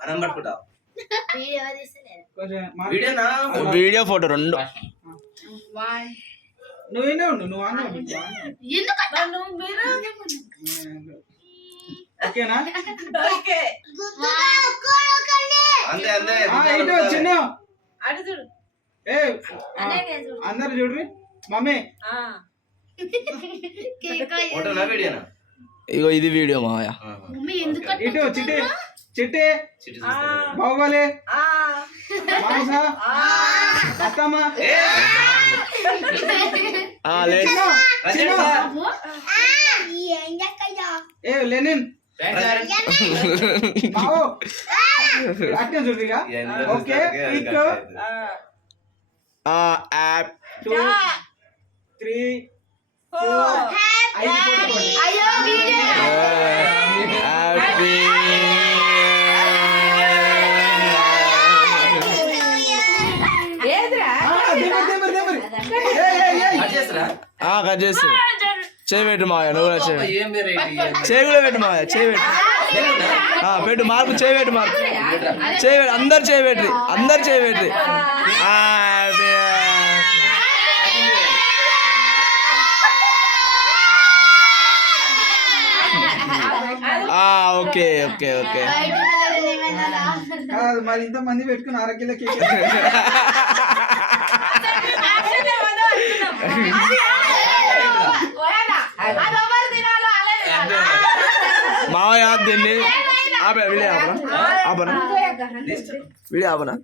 మనం పట్టుకుంటాం video photo రెండు. నువ్వేనే ఉండు, నువ్వు అన్న ఓకేనా? అంతే అంతే ఇటు చిన్న అందరు చూడ్రి మమ్మీ. ఫోటోనా వీడియోనా? ఇగో ఇది వీడియో మావయ్య. ఇటు చిట్టి చిట్టి బాహుబలి మానస అత్తమ్మ ఏ లెనిన్ బావు అట్టే చూడిగా. ఓకే ఇక్ 2 3 4 అయ్యో వీడియో హ్యాపీ కట్ చేసి చేయి పెట్టు మావయ్య. నువ్వు కూడా చేయి కూడా పెట్టు మావయ్య. చేయి పెట్టు పెట్టు మార్పు. చేయి పెట్టు మార్పు. చేయి పెట్టు. అందరు చేయి పెట్టి అందరు చేయి పెట్టి. Okay okay okay. మరి ఇంత మంది పెట్టుకుని 6 కిలో కేక్ మావయ్య దీన్ని వీడియో ఆపనా? వీడియో ఆపనా?